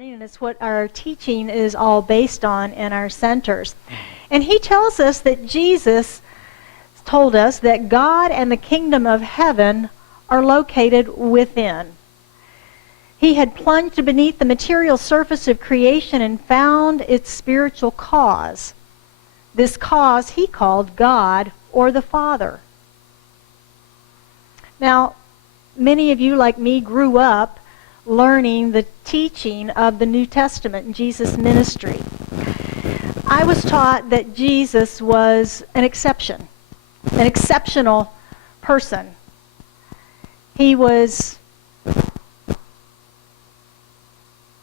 morning, and it's what our teaching is all based on in our centers. And he tells us that Jesus told us that God and the kingdom of heaven are located within. He had plunged beneath the material surface of creation and found its spiritual cause. This cause he called God or the Father. Now, many of you, like me, grew up learning the teaching of the New Testament and Jesus' ministry. I was taught that Jesus was an exception, an exceptional person. He was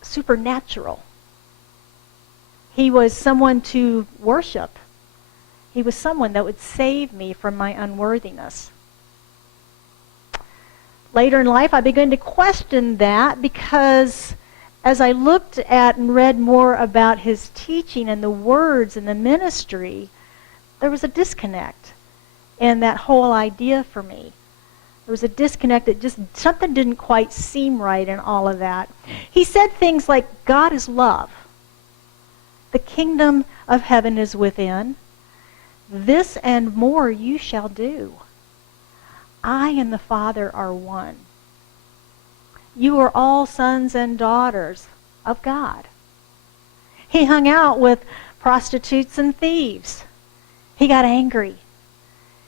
supernatural. He was someone to worship. He was someone that would save me from my unworthiness. Later in life, I began to question that because as I looked at and read more about his teaching and the words and the ministry, there was a disconnect in that whole idea for me. There was a disconnect that just something didn't quite seem right in all of that. He said things like, God is love. The kingdom of heaven is within. This and more you shall do. I and the Father are one. You are all sons and daughters of God. He hung out with prostitutes and thieves. He got angry.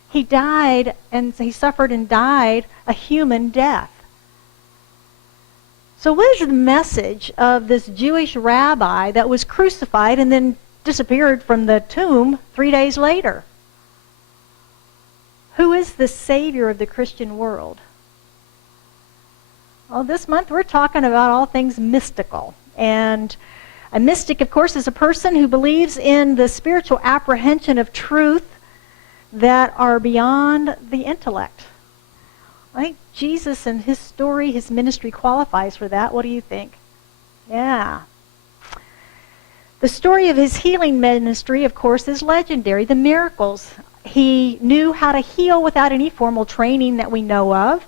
He died, and he suffered and died a human death. So what is the message of this Jewish rabbi that was crucified and then disappeared from the tomb 3 days later? Who is the Savior of the Christian world? Well, this month we're talking about all things mystical. And a mystic, of course, is a person who believes in the spiritual apprehension of truth that are beyond the intellect. I think Jesus and his story, his ministry qualifies for that. What do you think? Yeah. The story of his healing ministry, of course, is legendary. The miracles. He knew how to heal without any formal training that we know of.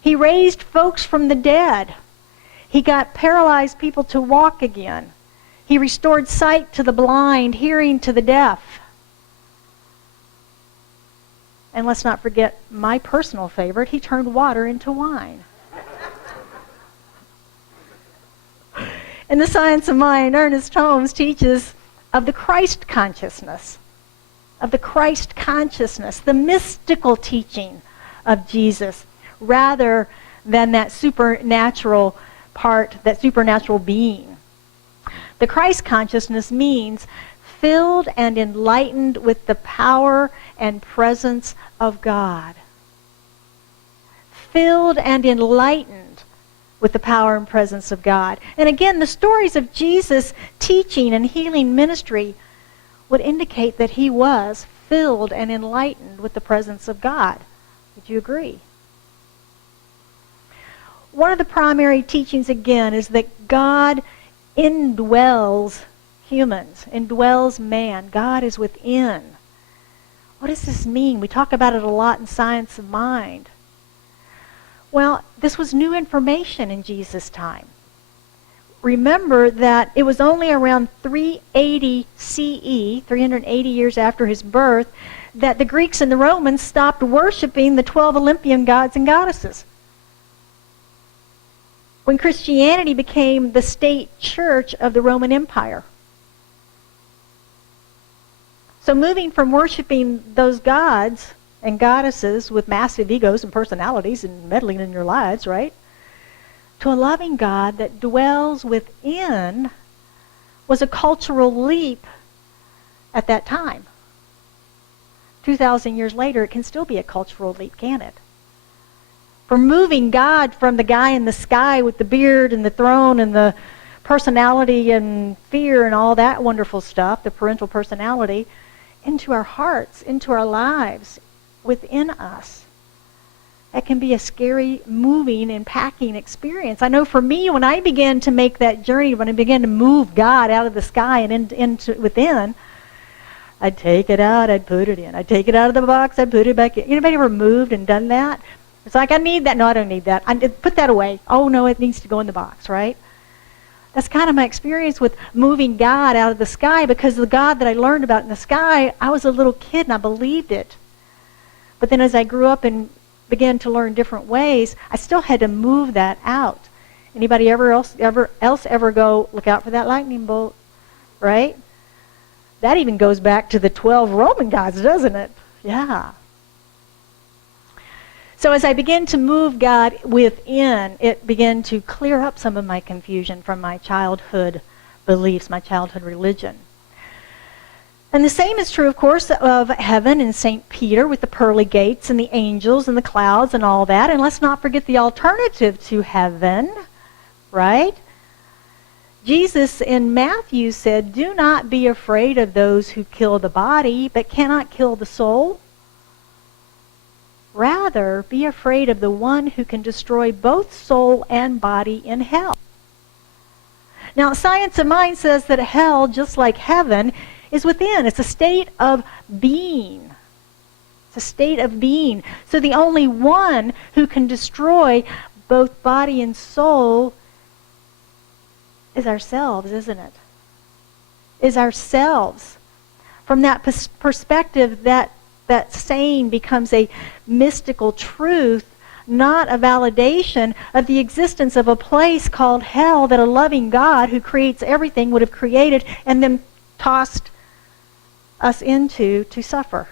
He raised folks from the dead. He got paralyzed people to walk again. He restored sight to the blind, hearing to the deaf. And let's not forget my personal favorite, he turned water into wine. In The Science of Mind, Ernest Holmes teaches of the Christ consciousness. Of the Christ consciousness, the mystical teaching of Jesus, rather than that supernatural part, that supernatural being. The Christ consciousness means filled and enlightened with the power and presence of God. Filled and enlightened with the power and presence of God. And again, the stories of Jesus' teaching and healing ministry would indicate that he was filled and enlightened with the presence of God. Would you agree? One of the primary teachings, again, is that God indwells humans, indwells man. God is within. What does this mean? We talk about it a lot in Science of Mind. Well, this was new information in Jesus' time. Remember that it was only around 380 CE, 380 years after his birth, that the Greeks and the Romans stopped worshiping the 12 Olympian gods and goddesses. When Christianity became the state church of the Roman Empire. So moving from worshiping those gods and goddesses with massive egos and personalities and meddling in your lives, right? To a loving God that dwells within was a cultural leap at that time. 2,000 years later, it can still be a cultural leap, can it? From moving God from the guy in the sky with the beard and the throne and the personality and fear and all that wonderful stuff, the parental personality, into our hearts, into our lives, within us. That can be a scary, moving, impacting experience. I know for me, when I began to make that journey, when I began to move God out of the sky and into within, I'd take it out, I'd put it in. I'd take it out of the box, I'd put it back in. Anybody ever moved and done that? It's like, I need that. No, I don't need that. I put that away. Oh, no, it needs to go in the box, right? That's kind of my experience with moving God out of the sky, because the God that I learned about in the sky, I was a little kid and I believed it. But then as I grew up and began to learn different ways, I still had to move that out. Anybody else ever go, look out for that lightning bolt, right? That even goes back to the 12 Roman gods, doesn't it? Yeah. So as I began to move God within, it began to clear up some of my confusion from my childhood beliefs, my childhood religion. And the same is true, of course, of heaven and St. Peter with the pearly gates and the angels and the clouds and all that. And let's not forget the alternative to heaven, right? Jesus in Matthew said, "Do not be afraid of those who kill the body, but cannot kill the soul. Rather, be afraid of the one who can destroy both soul and body in hell." Now, science of mind says that hell, just like heaven, is within. It's a state of being. It's a state of being. So the only one who can destroy both body and soul is ourselves, isn't it? Is ourselves. From that perspective, that saying becomes a mystical truth, not a validation of the existence of a place called hell that a loving God who creates everything would have created and then tossed us into to suffer.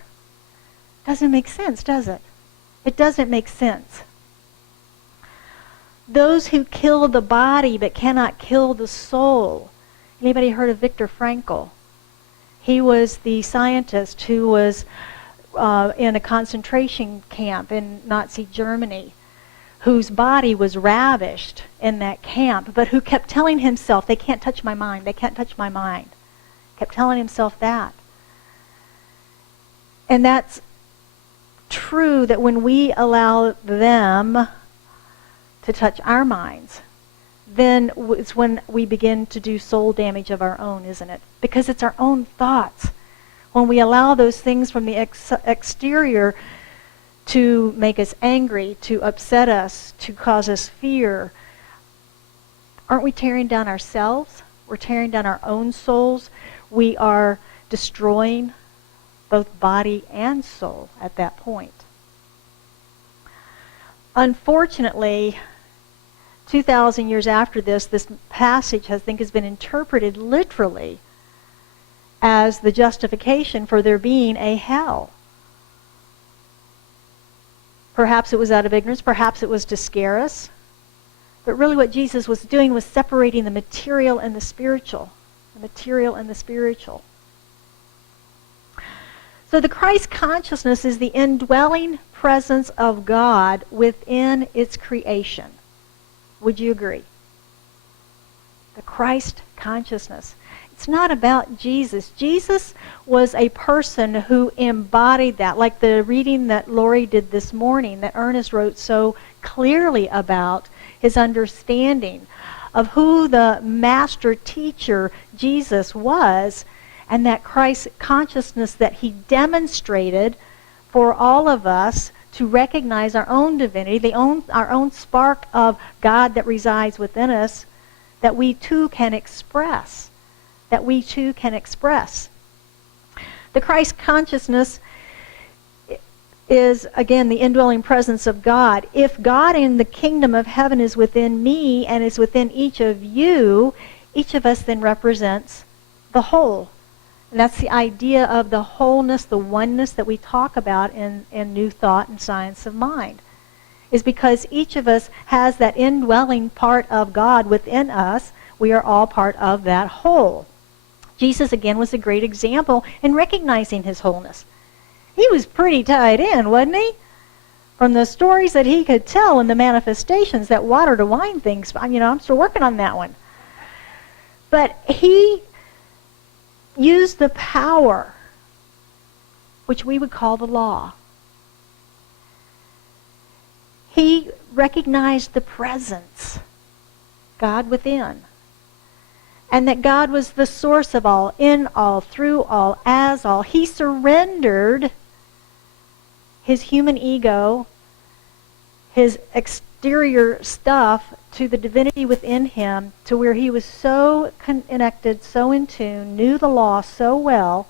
Doesn't make sense, does it? It doesn't make sense. Those who kill the body but cannot kill the soul. Anybody heard of Viktor Frankl? He was the scientist who was in a concentration camp in Nazi Germany, whose body was ravished in that camp, but who kept telling himself, "They can't touch my mind, they can't touch my mind." Kept telling himself that. And that's true, that when we allow them to touch our minds, then it's when we begin to do soul damage of our own, isn't it? Because it's our own thoughts. When we allow those things from the exterior to make us angry, to upset us, to cause us fear, aren't we tearing down ourselves? We're tearing down our own souls. We are destroying both body and soul at that point. Unfortunately, 2,000 years after this passage, I think, has been interpreted literally as the justification for there being a hell. Perhaps it was out of ignorance, perhaps it was to scare us. But really what Jesus was doing was separating the material and the spiritual. The material and the spiritual. So the Christ consciousness is the indwelling presence of God within its creation. Would you agree? The Christ consciousness. It's not about Jesus. Jesus was a person who embodied that, like the reading that Lori did this morning, that Ernest wrote so clearly about his understanding of who the master teacher Jesus was, and that Christ consciousness that he demonstrated for all of us to recognize our own divinity, our own spark of God that resides within us, that we too can express. That we too can express. The Christ consciousness is, again, the indwelling presence of God. If God in the kingdom of heaven is within me and is within each of you, each of us then represents the whole. And that's the idea of the wholeness, the oneness that we talk about in New Thought and Science of Mind. Is because each of us has that indwelling part of God within us. We are all part of that whole. Jesus, again, was a great example in recognizing his wholeness. He was pretty tied in, wasn't he? From the stories that he could tell and the manifestations, that water to wine things, I'm still working on that one. But he used the power, which we would call the law. He recognized the presence, God within. And that God was the source of all, in all, through all, as all. He surrendered his human ego, his exterior stuff to the divinity within him, to where he was so connected, so in tune, knew the law so well,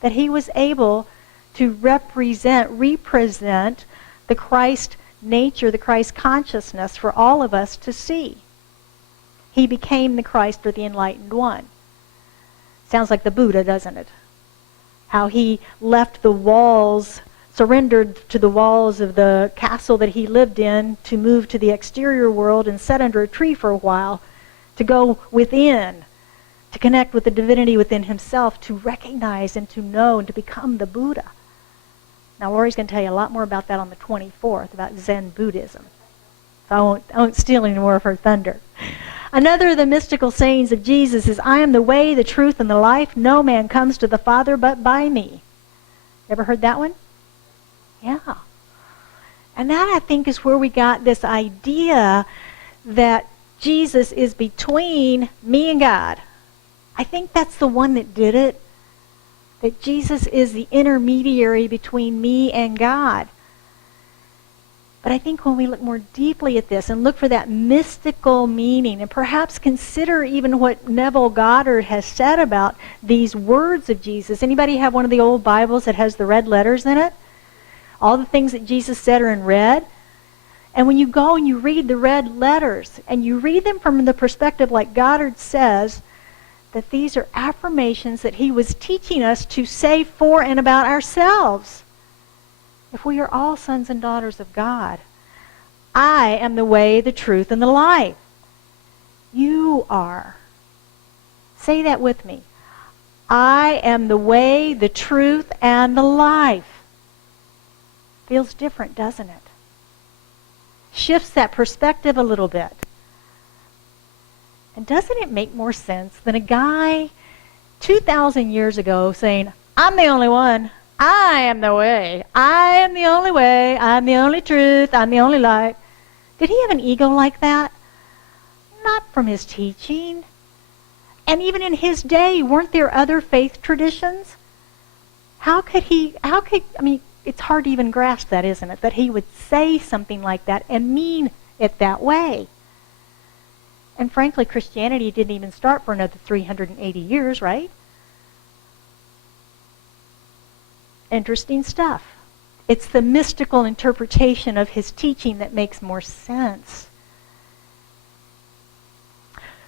that he was able to represent the Christ nature, the Christ consciousness for all of us to see. He became the Christ or the enlightened one. Sounds like the Buddha, doesn't it? How he left the walls, surrendered to the walls of the castle that he lived in to move to the exterior world and sit under a tree for a while, to go within, to connect with the divinity within himself, to recognize and to know and to become the Buddha. Now, Lori's going to tell you a lot more about that on the 24th, about Zen Buddhism. So I won't steal any more of her thunder. Another of the mystical sayings of Jesus is, I am the way, the truth, and the life. No man comes to the Father but by me. Ever heard that one? Yeah. And that, I think, is where we got this idea that Jesus is between me and God. I think that's the one that did it. That Jesus is the intermediary between me and God. But I think when we look more deeply at this and look for that mystical meaning, and perhaps consider even what Neville Goddard has said about these words of Jesus. Anybody have one of the old Bibles that has the red letters in it? All the things that Jesus said are in red. And when you go and you read the red letters, and you read them from the perspective like Goddard says, that these are affirmations that he was teaching us to say for and about ourselves. If we are all sons and daughters of God, I am the way, the truth, and the life. You are. Say that with me. I am the way, the truth, and the life. Feels different, doesn't it? Shifts that perspective a little bit. And doesn't it make more sense than a guy 2,000 years ago saying, I'm the only one. I am the way. I am the only way. I'm the only truth. I'm the only light. Did he have an ego like that? Not from his teaching. And even in his day, weren't there other faith traditions? It's hard to even grasp that, isn't it? That he would say something like that and mean it that way. And frankly, Christianity didn't even start for another 380 years, right? Interesting stuff. It's the mystical interpretation of his teaching that makes more sense.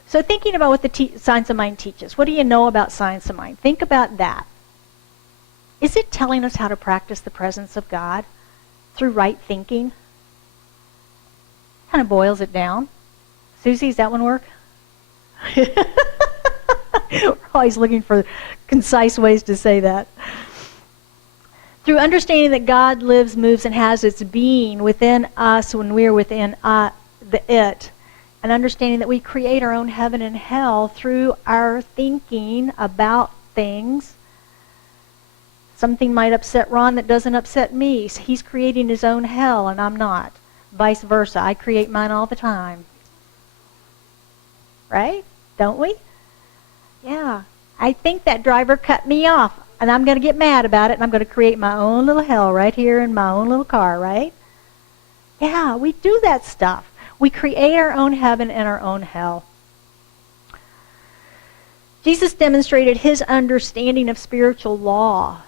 So thinking about what the Science of Mind teaches, what do you know about Science of Mind? Think about that. Is it telling us how to practice the presence of God through right thinking? Kind of boils it down. Susie, does that one work? We're always looking for concise ways to say that. Through understanding that God lives, moves, and has its being within us when we're within the it, and understanding that we create our own heaven and hell through our thinking about things. Something might upset Ron that doesn't upset me. He's creating his own hell and I'm not. Vice versa. I create mine all the time. Right? Don't we? Yeah. I think that driver cut me off, and I'm going to get mad about it, and I'm going to create my own little hell right here in my own little car, right? Yeah, we do that stuff. We create our own heaven and our own hell. Jesus demonstrated his understanding of spiritual law.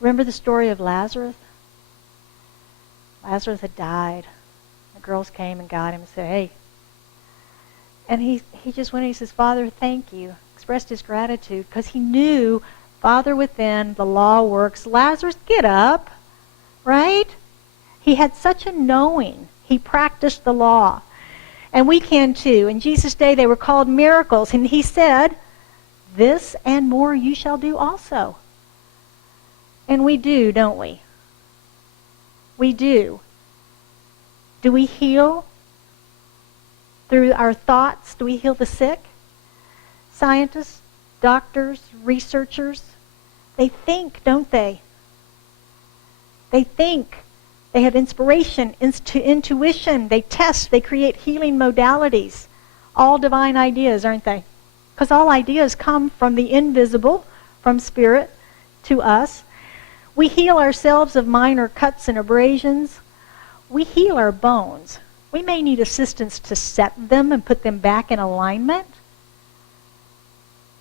Remember the story of Lazarus? Lazarus had died. The girls came and got him and said, hey. And he just went and he says, Father, thank you. Expressed his gratitude because he knew, Father within, the law works. Lazarus, get up. Right? He had such a knowing. He practiced the law. And we can too. In Jesus' day, they were called miracles. And he said, this and more you shall do also. And we do, don't we? We do. Do we heal? Through our thoughts, do we heal the sick? Scientists, doctors, researchers, they think, don't they? They think. They have inspiration, intuition. They test. They create healing modalities. All divine ideas, aren't they? Because all ideas come from the invisible, from spirit to us. We heal ourselves of minor cuts and abrasions. We heal our bones. We may need assistance to set them and put them back in alignment,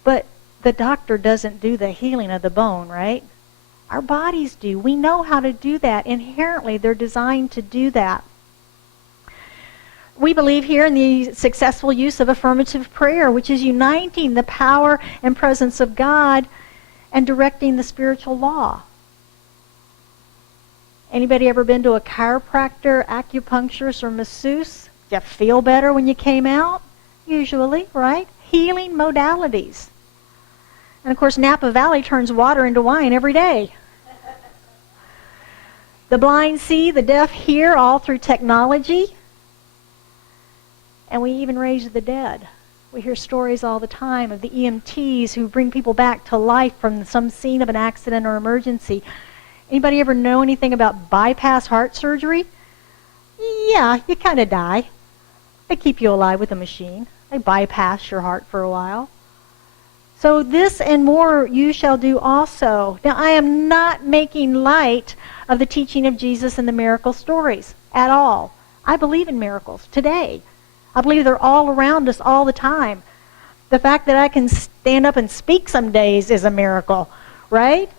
but the doctor doesn't do the healing of the bone, right? Our bodies do. We know how to do that. Inherently, they're designed to do that. We believe here in the successful use of affirmative prayer, which is uniting the power and presence of God and directing the spiritual law. Anybody ever been to a chiropractor, acupuncturist, or masseuse? Did you feel better when you came out? Usually, right? Healing modalities. And of course, Napa Valley turns water into wine every day. The blind see, the deaf hear, all through technology. And we even raise the dead. We hear stories all the time of the EMTs who bring people back to life from some scene of an accident or emergency. Anybody ever know anything about bypass heart surgery? Yeah, you kind of die. They keep you alive with a machine. They bypass your heart for a while. So this and more you shall do also. Now, I am not making light of the teaching of Jesus and the miracle stories at all. I believe in miracles today. I believe they're all around us all the time. The fact that I can stand up and speak some days is a miracle, right?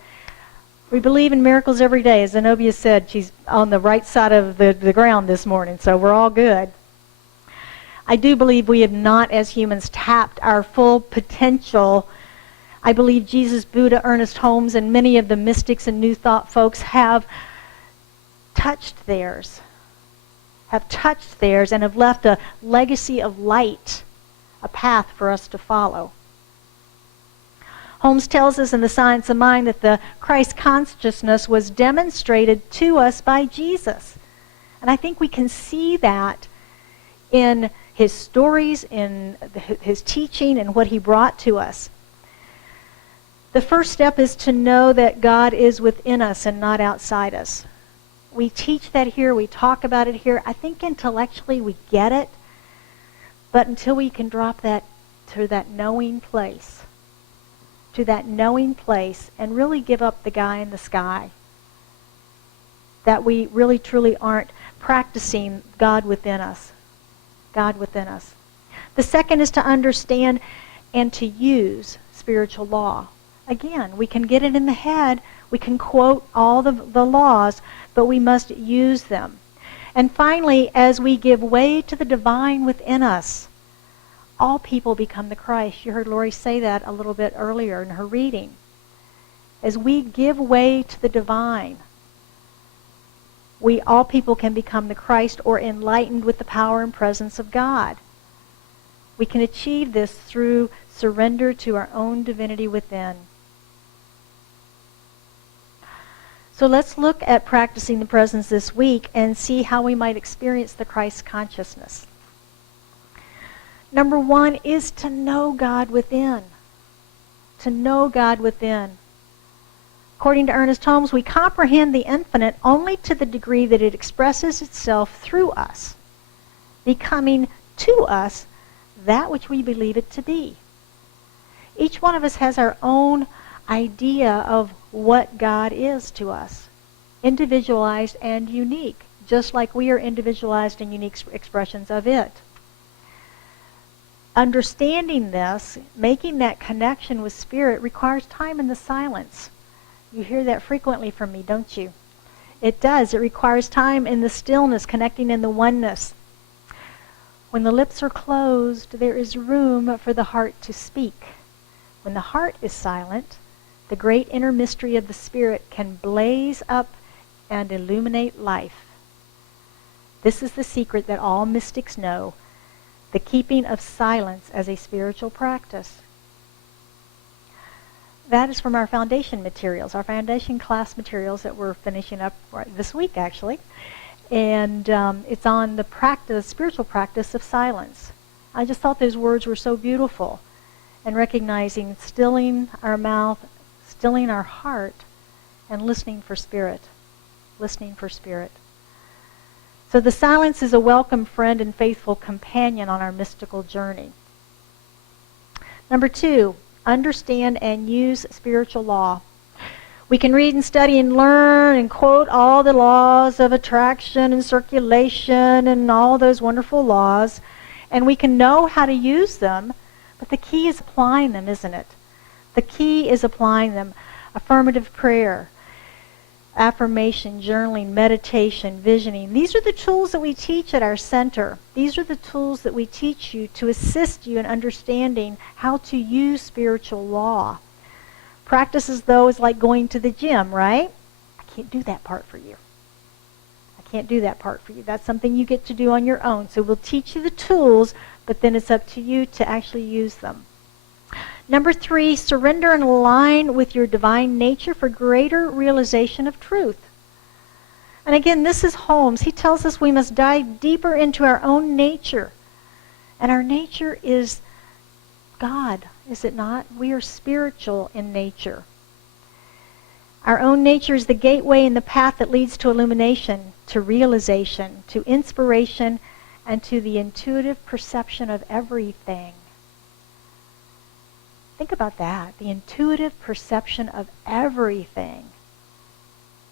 We believe in miracles every day. As Zenobia said, she's on the right side of the ground this morning, so we're all good. I do believe we have not, as humans, tapped our full potential. I believe Jesus, Buddha, Ernest Holmes, and many of the mystics and New Thought folks have touched theirs and have left a legacy of light, a path for us to follow. Holmes tells us in The Science of Mind that the Christ consciousness was demonstrated to us by Jesus. And I think we can see that in his stories, in his teaching, and what he brought to us. The first step is to know that God is within us and not outside us. We teach that here, we talk about it here. I think intellectually we get it, but until we can drop that to that knowing place, and really give up the guy in the sky, that we really truly aren't practicing God within us. God within us. The second is to understand and to use spiritual law. Again, we can get it in the head, we can quote all the laws, but we must use them. And finally, as we give way to the divine within us, all people become the Christ. You heard Lori say that a little bit earlier in her reading. As we give way to the divine, all people can become the Christ, or enlightened with the power and presence of God. We can achieve this through surrender to our own divinity within. So let's look at practicing the presence this week and see how we might experience the Christ consciousness. Number one is to know God within. To know God within. According to Ernest Holmes, we comprehend the infinite only to the degree that it expresses itself through us, becoming to us that which we believe it to be. Each one of us has our own idea of what God is to us, individualized and unique, just like we are individualized and unique expressions of it. Understanding this, making that connection with Spirit, requires time in the silence. You hear that frequently from me, don't you? It does. It requires time in the stillness, connecting in the oneness. When the lips are closed, there is room for the heart to speak. When the heart is silent, the great inner mystery of the Spirit can blaze up and illuminate life. This is the secret that all mystics know, the keeping of silence as a spiritual practice. That is from our foundation materials, our foundation class materials that we're finishing up this week, actually. And it's on the spiritual practice of silence. I just thought those words were so beautiful. And recognizing stilling our mouth, stilling our heart, and listening for Spirit. Listening for Spirit. So the silence is a welcome friend and faithful companion on our mystical journey. Number two, understand and use spiritual law. We can read and study and learn and quote all the laws of attraction and circulation and all those wonderful laws, and we can know how to use them, but the key is applying them, isn't it? The key is applying them. Affirmative prayer, affirmation, journaling, meditation, visioning. These are the tools that we teach at our center. These are the tools that we teach you to assist you in understanding how to use spiritual law. Practices, though, is like going to the gym, right? I can't do that part for you. I can't do that part for you. That's something you get to do on your own. So we'll teach you the tools, but then it's up to you to actually use them. Number 3, surrender and align with your divine nature for greater realization of truth. And again, this is Holmes. He tells us we must dive deeper into our own nature. And our nature is God, is it not? We are spiritual in nature. Our own nature is the gateway and the path that leads to illumination, to realization, to inspiration, and to the intuitive perception of everything. Think about that, the intuitive perception of everything.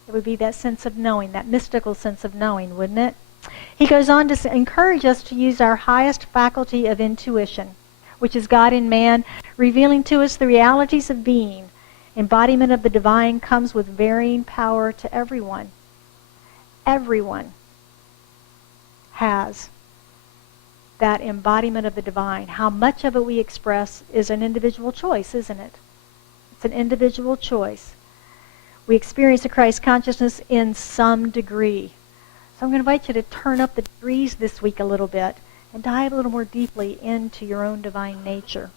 It would be that sense of knowing, that mystical sense of knowing, wouldn't it? He goes on to encourage us to use our highest faculty of intuition, which is God in man, revealing to us the realities of being. Embodiment of the divine comes with varying power to everyone. Everyone has that embodiment of the divine. How much of it we express is an individual choice, isn't it? It's an individual choice. We experience the Christ consciousness in some degree. So I'm going to invite you to turn up the degrees this week a little bit and dive a little more deeply into your own divine nature.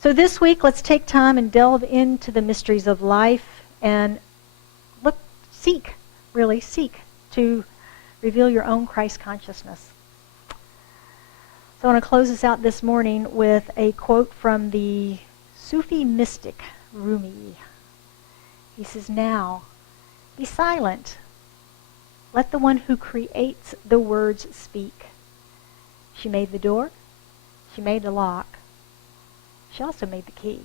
So this week, let's take time and delve into the mysteries of life and seek to reveal your own Christ consciousness. So I want to close this out this morning with a quote from the Sufi mystic Rumi. He says, "Now, be silent. Let the one who creates the words speak. She made the door. She made the lock. She also made the key."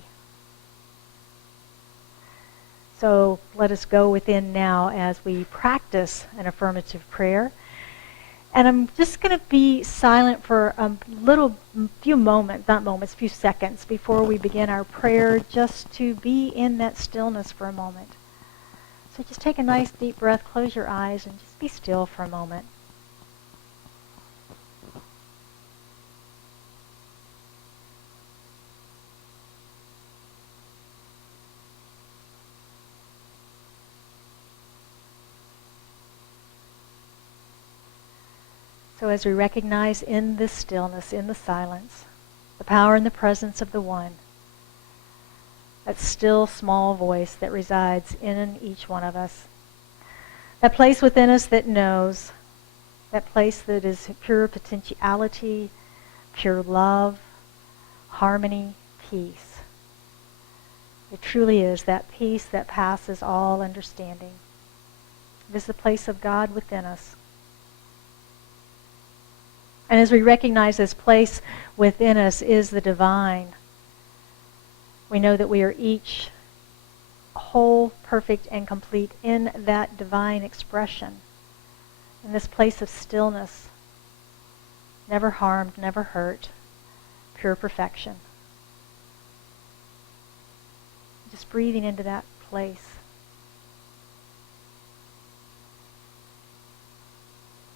So let us go within now as we practice an affirmative prayer. And I'm just going to be silent for few seconds before we begin our prayer, just to be in that stillness for a moment. So just take a nice deep breath, close your eyes, and just be still for a moment. So as we recognize in this stillness, in the silence, the power and the presence of the One, that still small voice that resides in each one of us, that place within us that knows, that place that is pure potentiality, pure love, harmony, peace. It truly is that peace that passes all understanding. It is the place of God within us. And as we recognize this place within us is the divine, we know that we are each whole, perfect, and complete in that divine expression, in this place of stillness, never harmed, never hurt, pure perfection. Just breathing into that place.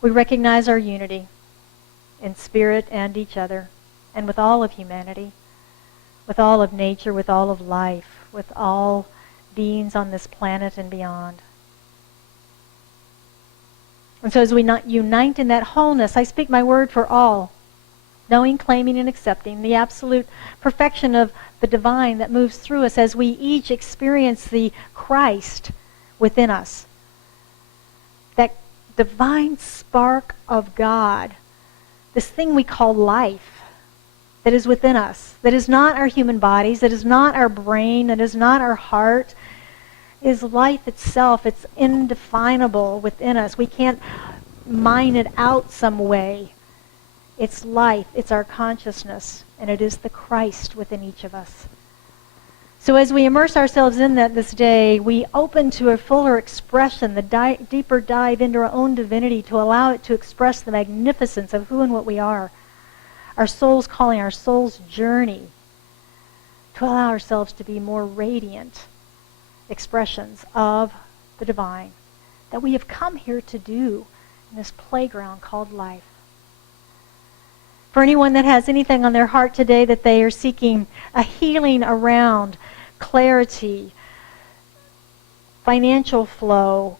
We recognize our unity in spirit and each other, and with all of humanity, with all of nature, with all of life, with all beings on this planet and beyond. And so as we unite in that wholeness, I speak my word for all, knowing, claiming, and accepting the absolute perfection of the divine that moves through us as we each experience the Christ within us. That divine spark of God, this thing we call life that is within us, that is not our human bodies, that is not our brain, that is not our heart, is life itself. It's indefinable within us. We can't mine it out some way. It's life, it's our consciousness, and it is the Christ within each of us. So as we immerse ourselves in that this day, we open to a fuller expression, the deeper dive into our own divinity to allow it to express the magnificence of who and what we are. Our soul's calling, our soul's journey, to allow ourselves to be more radiant expressions of the divine that we have come here to do in this playground called life. For anyone that has anything on their heart today that they are seeking a healing around, clarity, financial flow,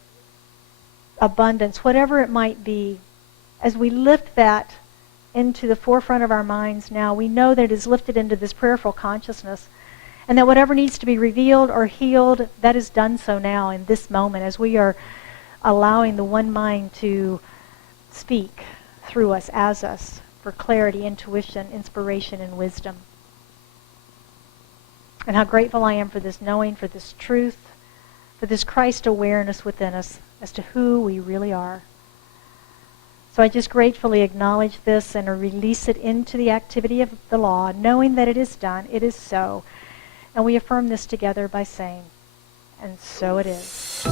abundance, whatever it might be, as we lift that into the forefront of our minds now, we know that it is lifted into this prayerful consciousness, and that whatever needs to be revealed or healed, that is done so now in this moment as we are allowing the one mind to speak through us, as us, for clarity, intuition, inspiration, and wisdom. And how grateful I am for this knowing, for this truth, for this Christ awareness within us as to who we really are. So I just gratefully acknowledge this and release it into the activity of the law, knowing that it is done, it is so. And we affirm this together by saying, and so it is.